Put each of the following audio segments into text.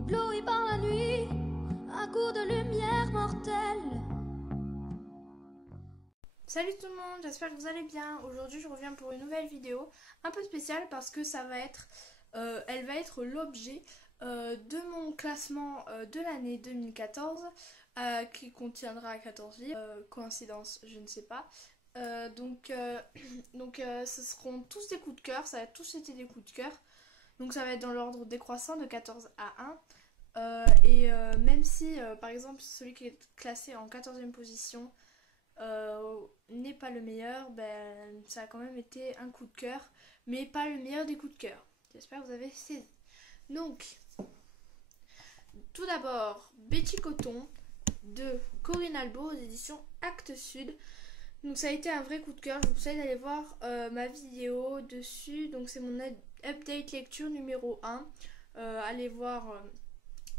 ébloui par la nuit, un coup de lumière mortelle. Salut tout le monde, j'espère que vous allez bien. Aujourd'hui je reviens pour une nouvelle vidéo un peu spéciale parce que elle va être l'objet de mon classement de l'année 2014 qui contiendra 14 livres. Coïncidence, je ne sais pas. Ce seront tous des coups de cœur, ça va tous été des coups de cœur. Donc ça va être dans l'ordre décroissant de 14 à 1. Même si par exemple celui qui est classé en 14e position n'est pas le meilleur, ben, ça a quand même été un coup de cœur, mais pas le meilleur des coups de cœur. J'espère que vous avez saisi. Donc, tout d'abord, Betty Coton de Corinne Albo aux éditions Actes Sud. Donc ça a été un vrai coup de cœur, je vous conseille d'aller voir ma vidéo dessus. Donc c'est mon update lecture numéro 1. Allez voir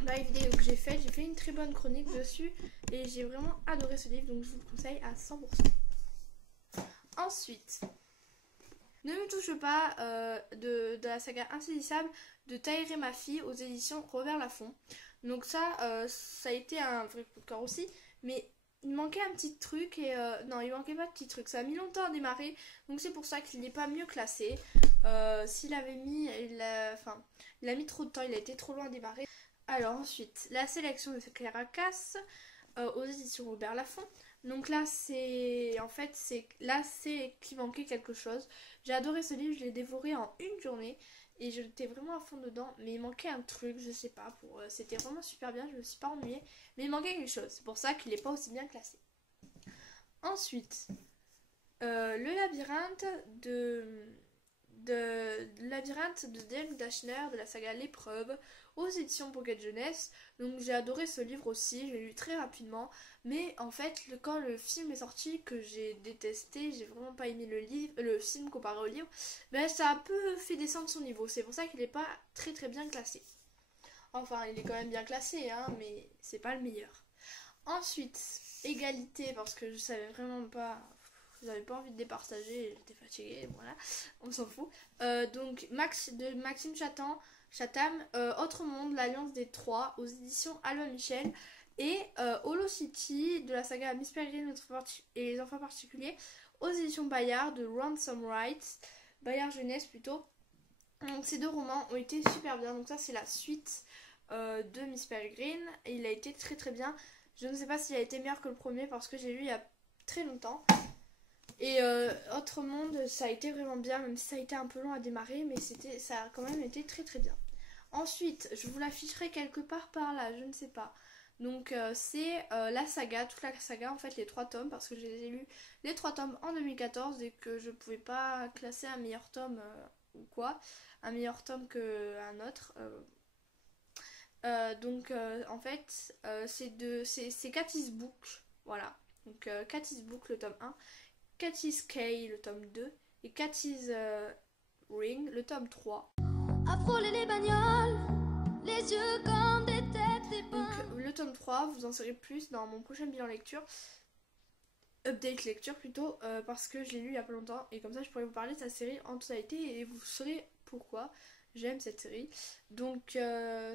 la vidéo que j'ai fait une très bonne chronique dessus et j'ai vraiment adoré ce livre, donc je vous le conseille à 100%. Ensuite, Ne me touche pas de la saga Insaisissable de Tahirih Mafi aux éditions Robert Laffont. Donc ça a été un vrai coup de cœur aussi, mais il manquait un petit truc et non, il manquait pas de petit truc. Ça a mis longtemps à démarrer, donc c'est pour ça qu'il n'est pas mieux classé. S'il avait mis, il a mis trop de temps, il a été trop loin à démarrer. Alors ensuite, la sélection de Clara Cass aux éditions Robert Laffont. Donc là, c'est qu'il manquait quelque chose. J'ai adoré ce livre, je l'ai dévoré en une journée et j'étais vraiment à fond dedans. Mais il manquait un truc, je sais pas. C'était vraiment super bien, je me suis pas ennuyée. Mais il manquait quelque chose, c'est pour ça qu'il n'est pas aussi bien classé. Ensuite, le labyrinthe de Diane Dashner de la saga L'épreuve aux éditions Pocket Jeunesse. Donc j'ai adoré ce livre aussi, je l'ai lu très rapidement, mais en fait quand le film est sorti, que j'ai détesté, j'ai vraiment pas aimé le film comparé au livre, ben ça a un peu fait descendre son niveau, c'est pour ça qu'il n'est pas très très bien classé. Enfin il est quand même bien classé hein, mais c'est pas le meilleur. Ensuite, égalité, parce que je savais vraiment pas, j'avais pas envie de départager, j'étais fatiguée, voilà, on s'en fout. Donc de Maxime Chatham, Autre Monde, l'Alliance des Trois, aux éditions Albin Michel, et Holo City, de la saga Miss Peregrine et les enfants particuliers, aux éditions Bayard, de Ransom Rights, Bayard Jeunesse plutôt. Donc ces deux romans ont été super bien, donc ça c'est la suite de Miss Peregrine, et il a été très très bien. Je ne sais pas s'il a été meilleur que le premier parce que j'ai lu il y a très longtemps. Et Autre Monde, ça a été vraiment bien, même si ça a été un peu long à démarrer, mais ça a quand même été très très bien. Ensuite, je vous l'afficherai quelque part par là, je ne sais pas. Donc c'est la saga, toute la saga, en fait les 3 tomes, parce que j'ai lu les 3 tomes en 2014 et que je pouvais pas classer un meilleur tome ou quoi, un meilleur tome qu'un autre. En fait, c'est Cathy's Book, voilà. Donc Cathy's Book le tome 1, Cathy's Kay le tome 2 et Cathy's Ring le tome 3. À frôler les bagnoles, les yeux comme des têtes d'épingle. Donc le tome 3, vous en saurez plus dans mon prochain bilan lecture. Update lecture plutôt, parce que je l'ai lu il y a pas longtemps et comme ça je pourrais vous parler de sa série en totalité et vous saurez pourquoi j'aime cette série. Donc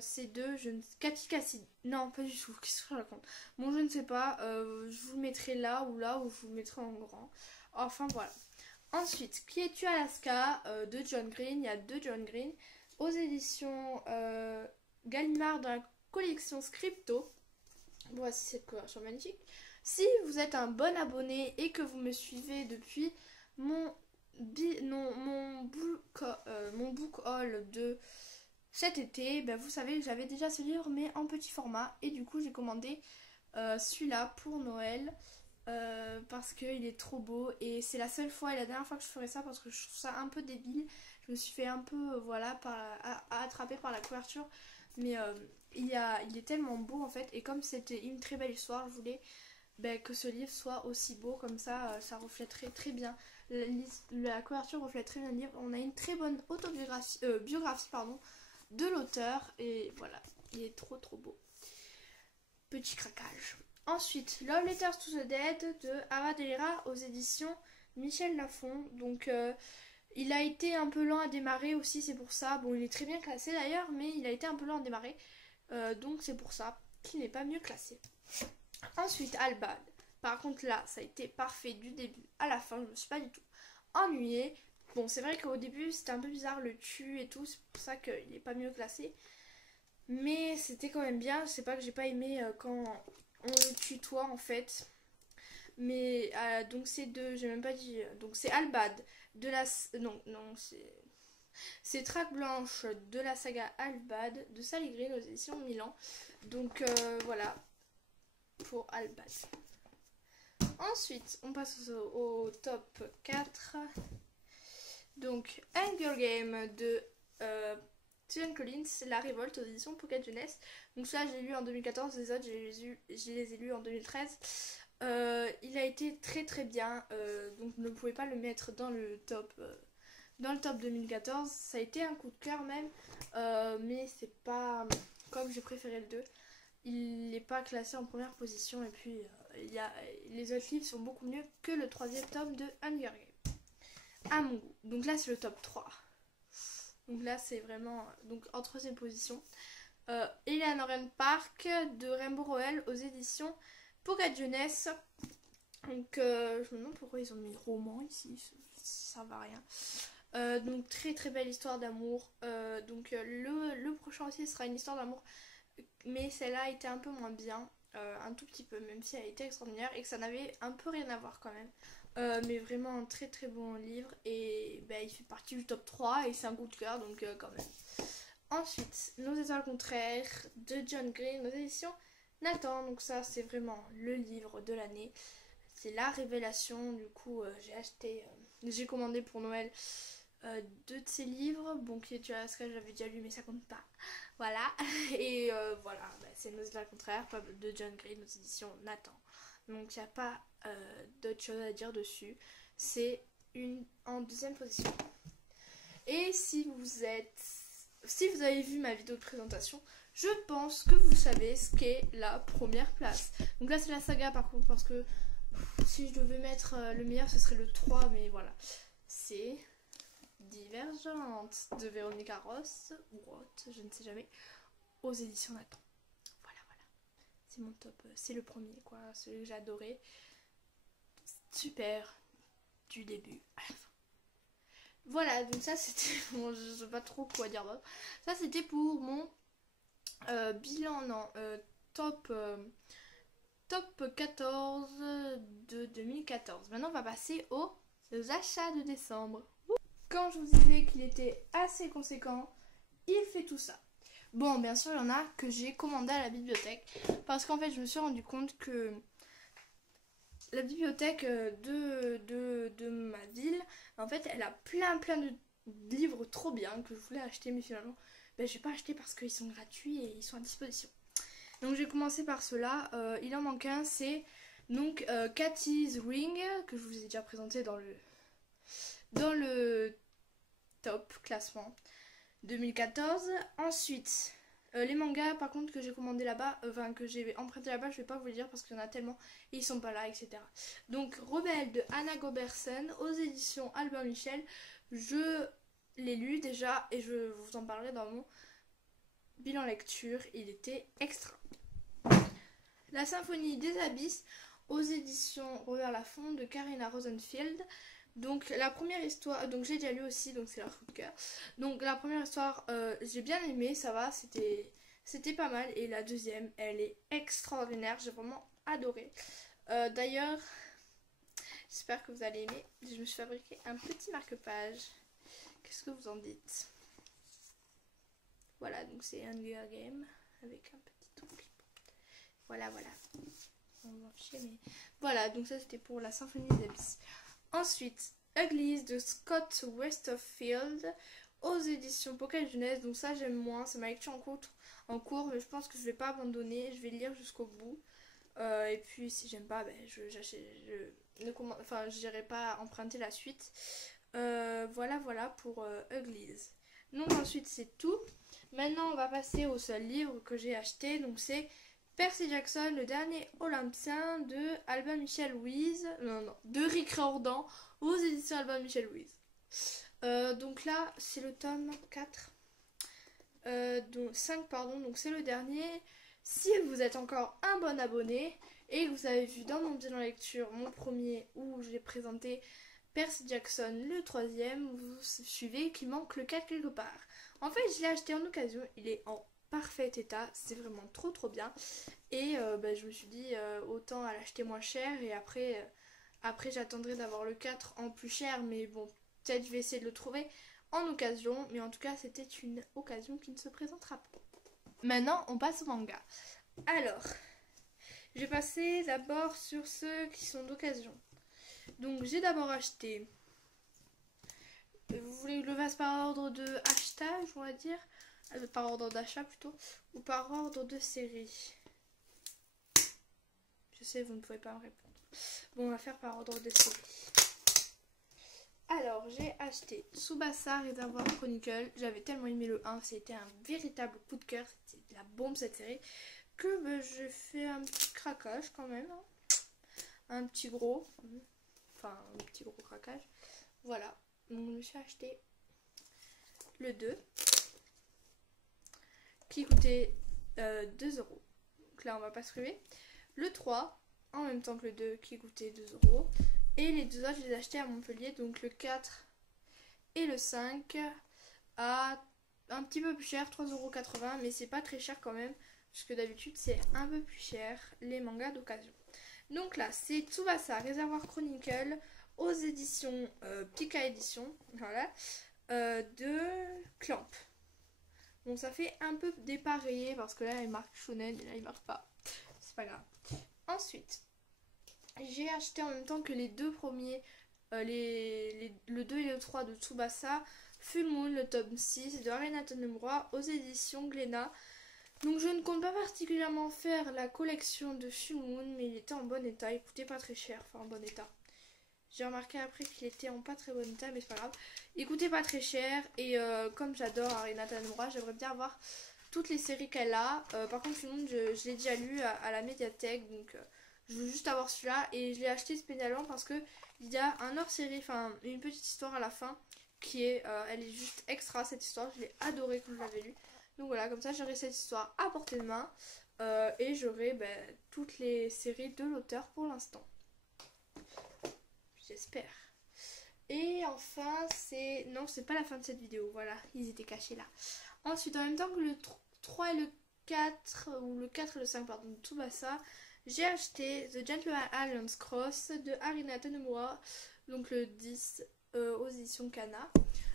ces deux, Cathy Cassidy, non pas du tout, qu'est-ce que je raconte. Bon je ne sais pas, je vous le mettrai là ou je vous le mettrai en grand. Enfin voilà. Ensuite, Qui es-tu Alaska de John Green, il y a 2 John Green aux éditions Gallimard dans la collection Scripto. Voici cette couverture magnifique. Si vous êtes un bon abonné et que vous me suivez depuis mon book haul de cet été, ben vous savez que j'avais déjà ce livre mais en petit format et du coup j'ai commandé celui-là pour Noël parce qu'il est trop beau et c'est la seule fois et la dernière fois que je ferai ça parce que je trouve ça un peu débile. Je me suis fait un peu attraper par la couverture, mais il est tellement beau en fait, et comme c'était une très belle histoire, je voulais que ce livre soit aussi beau, comme ça ça reflèterait très bien, la couverture reflète très bien le livre. On a une très bonne biographie de l'auteur, et voilà, il est trop trop beau. Petit craquage. Ensuite, Love Letters to the Dead de Ara Delera aux éditions Michel Lafon. Donc il a été un peu lent à démarrer aussi, c'est pour ça. Bon, il est très bien classé d'ailleurs, mais il a été un peu lent à démarrer. Donc c'est pour ça qu'il n'est pas mieux classé. Ensuite, Albad. Par contre là, ça a été parfait du début à la fin, je me suis pas du tout ennuyée. Bon, c'est vrai qu'au début c'était un peu bizarre le tu et tout, c'est pour ça qu'il n'est pas mieux classé. Mais c'était quand même bien, c'est pas que j'ai pas aimé quand on le tutoie en fait. Mais donc c'est j'ai même pas dit, donc c'est Albad de la... Non, c'est Traque Blanche de la saga Albad de Sally Green aux éditions Milan. Donc voilà pour Albad. Ensuite, on passe au top 4. Donc, Hunger Game de Susan Collins, La Révolte aux éditions Pocket Jeunesse. Donc ça, j'ai lu en 2014, les autres, je les ai lus en 2013. Il a été très très bien, donc je ne pouvais pas le mettre dans le top 2014. Ça a été un coup de cœur même, mais c'est pas comme j'ai préféré le 2. Il n'est pas classé en première position et puis les autres livres sont beaucoup mieux que le troisième tome de Hunger Games à mon goût. Donc là c'est le top 3. Donc là c'est vraiment donc en troisième position. Eleanor and Park de Rainbow Rowell aux éditions Pocket Jeunesse. Donc je me demande pourquoi ils ont mis roman ici, ça va rien. Donc très très belle histoire d'amour. Donc le prochain aussi sera une histoire d'amour, mais celle-là a été un peu moins bien, un tout petit peu, même si elle a été extraordinaire et que ça n'avait un peu rien à voir quand même. Mais vraiment un très très bon livre et il fait partie du top 3 et c'est un coup de cœur donc quand même. Ensuite, Nos étoiles contraires de John Green aux éditions Nathan. Donc ça c'est vraiment le livre de l'année. C'est la révélation. Du coup j'ai commandé pour Noël 2 de ses livres. Bon qui est déjà ce que j'avais déjà lu mais ça compte pas. Voilà. Et voilà, c'est Nos étoiles contraires de John Green aux éditions Nathan. Donc il n'y a pas d'autre chose à dire dessus. C'est en deuxième position. Et si vous avez vu ma vidéo de présentation, je pense que vous savez ce qu'est la première place. Donc là c'est la saga par contre, parce que si je devais mettre le meilleur ce serait le 3, mais voilà. C'est Divergente de Véronica Roth, ou Roth, je ne sais jamais, aux éditions Nathan. Voilà. C'est mon top, c'est le premier quoi, celui que j'ai adoré. Super, du début à la fin. Voilà, donc ça c'était, bon, je sais pas trop quoi dire d'autre. Ça c'était pour mon bilan, non, top 14 de 2014. Maintenant on va passer aux achats de décembre. Quand je vous disais qu'il était assez conséquent, il fait tout ça. Bon, bien sûr il y en a que j'ai commandé à la bibliothèque, parce qu'en fait je me suis rendu compte que la bibliothèque de ma ville, en fait, elle a plein de livres trop bien que je voulais acheter, mais finalement, je vais pas acheter parce qu'ils sont gratuits et ils sont à disposition. Donc j'ai commencé par cela. Il en manque un, c'est donc Cathy's Ring, que je vous ai déjà présenté dans le top classement 2014. Ensuite, les mangas par contre que j'ai commandé là-bas, enfin que j'ai emprunté là-bas, je vais pas vous le dire parce qu'il y en a tellement et ils sont pas là, etc. Donc Rebelle de Anna Goberson aux éditions Albin Michel. Je l'ai lu déjà et je vous en parlerai dans mon bilan lecture. Il était extra. La Symphonie des Abysses aux éditions Robert Laffont de Karina Rosenfield. Donc la première histoire, donc j'ai déjà lu aussi, donc c'est leur coup de cœur. Donc la première histoire, j'ai bien aimé, ça va, c'était pas mal. Et la deuxième, elle est extraordinaire, j'ai vraiment adoré. D'ailleurs, j'espère que vous allez aimer. Je me suis fabriqué un petit marque-page. Qu'est-ce que vous en dites? Voilà, donc c'est Hunger Game avec un petit truc. Voilà. On va ficher, mais voilà, donc ça c'était pour la Symphonie des Abysses. Ensuite, Uglies de Scott Westerfield aux éditions Pocket Jeunesse. Donc ça j'aime moins, c'est ma lecture en cours, mais je pense que je vais pas abandonner, je vais lire jusqu'au bout. Et puis si j'aime pas, je n'irai pas emprunter la suite. Voilà pour Uglies. Donc ensuite c'est tout. Maintenant on va passer au seul livre que j'ai acheté, donc c'est Percy Jackson, le dernier Olympien de Albin Michel Louise, de Rick Riordan aux éditions Albin Michel Louise. Donc là, c'est le tome 4. donc 5 pardon, donc c'est le dernier. Si vous êtes encore un bon abonné et que vous avez vu dans mon bilan lecture mon premier où j'ai présenté Percy Jackson, le troisième, vous suivez qu'il manque le 4 quelque part. En fait, je l'ai acheté en occasion, il est en parfait état, c'est vraiment trop bien. Et je me suis dit autant à l'acheter moins cher et après j'attendrai d'avoir le 4 en plus cher, mais bon, peut-être je vais essayer de le trouver en occasion, mais en tout cas c'était une occasion qui ne se présentera pas. Maintenant on passe au manga. Alors, je vais passer d'abord sur ceux qui sont d'occasion. Donc j'ai d'abord acheté, vous voulez que je le fasse par ordre de achetage, on va dire, par ordre d'achat plutôt, ou par ordre de série? Je sais, vous ne pouvez pas me répondre. Bon, on va faire par ordre de série. Alors, j'ai acheté Tsubasa Reservoir Chronicle. J'avais tellement aimé le 1, c'était un véritable coup de cœur. C'était la bombe cette série. Que j'ai fait un petit craquage quand même. Hein. Un petit gros. Enfin, un petit gros craquage. Voilà. Donc, je me suis acheté le 2. Qui coûtait 2 euros. Donc là, on va pas se ruer. Le 3, en même temps que le 2, qui coûtait 2 euros. Et les deux autres, je les ai achetés à Montpellier, donc le 4 et le 5 à un petit peu plus cher, 3,80 €, mais c'est pas très cher quand même, puisque d'habitude c'est un peu plus cher les mangas d'occasion. Donc là, c'est Tsubasa Reservoir Chronicle aux éditions Pika Édition, voilà, de Clamp. Bon, ça fait un peu dépareillé parce que là il marque Shonen et là il marque pas, c'est pas grave. Ensuite, j'ai acheté en même temps que les deux premiers, le 2 et le 3 de Tsubasa, Full Moon, le tome 6 de Harina Tanemura aux éditions Glénat. Donc je ne compte pas particulièrement faire la collection de Full Moon, mais il était en bon état, il coûtait pas très cher, enfin en bon état. J'ai remarqué après qu'il était en pas très bon état, mais c'est pas grave. Il coûtait pas très cher et comme j'adore Harina Tanemura, j'aimerais bien avoir toutes les séries qu'elle a. Par contre Full Moon, je l'ai déjà lu à la médiathèque, donc... je veux juste avoir celui-là et je l'ai acheté spécialement parce que il y a un hors-série, enfin une petite histoire à la fin qui est, elle est juste extra cette histoire, je l'ai adorée quand je l'avais lue. Donc voilà, comme ça j'aurai cette histoire à portée de main et j'aurai toutes les séries de l'auteur pour l'instant. J'espère. Et enfin c'est... non, c'est pas la fin de cette vidéo, voilà, ils étaient cachés là. Ensuite, en même temps que le 3 et le 4, ou le 4 et le 5 pardon, de Tsubasa, j'ai acheté The Gentleman Alliance Cross de Harina Tanemura, donc le 10 aux éditions Kana.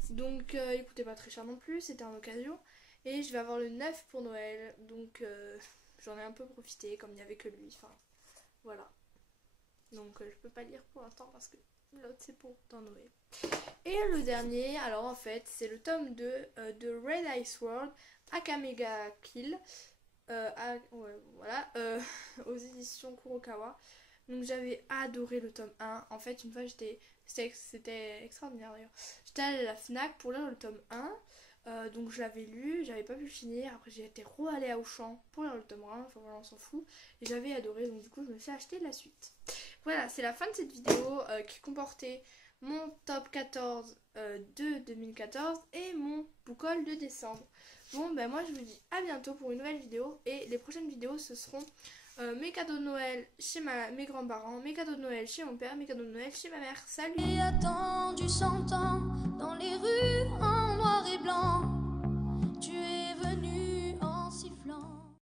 Donc il coûtait pas très cher non plus, c'était en occasion. Et je vais avoir le 9 pour Noël, donc j'en ai un peu profité comme il n'y avait que lui. Enfin voilà. Donc je peux pas lire pour l'instant parce que l'autre c'est pour dans Noël. Et le dernier, alors en fait c'est le tome 2 de Red Ice World, Akamega Kill. Aux éditions Kurokawa. Donc j'avais adoré le tome 1. En fait, une fois c'était extraordinaire d'ailleurs. J'étais allée à la Fnac pour lire le tome 1. Donc je l'avais lu, j'avais pas pu le finir. Après j'ai été re-allée à Auchan pour lire le tome 1. Enfin voilà, on s'en fout. Et j'avais adoré, donc du coup je me suis acheté la suite. Voilà, c'est la fin de cette vidéo qui comportait mon top 14 de 2014 et mon book haul de décembre. Bon, moi je vous dis à bientôt pour une nouvelle vidéo et les prochaines vidéos ce seront mes cadeaux de Noël chez mes grands-parents, mes cadeaux de Noël chez mon père, mes cadeaux de Noël chez ma mère. Salut! J'ai attendu 100 ans dans les rues en noir et blanc.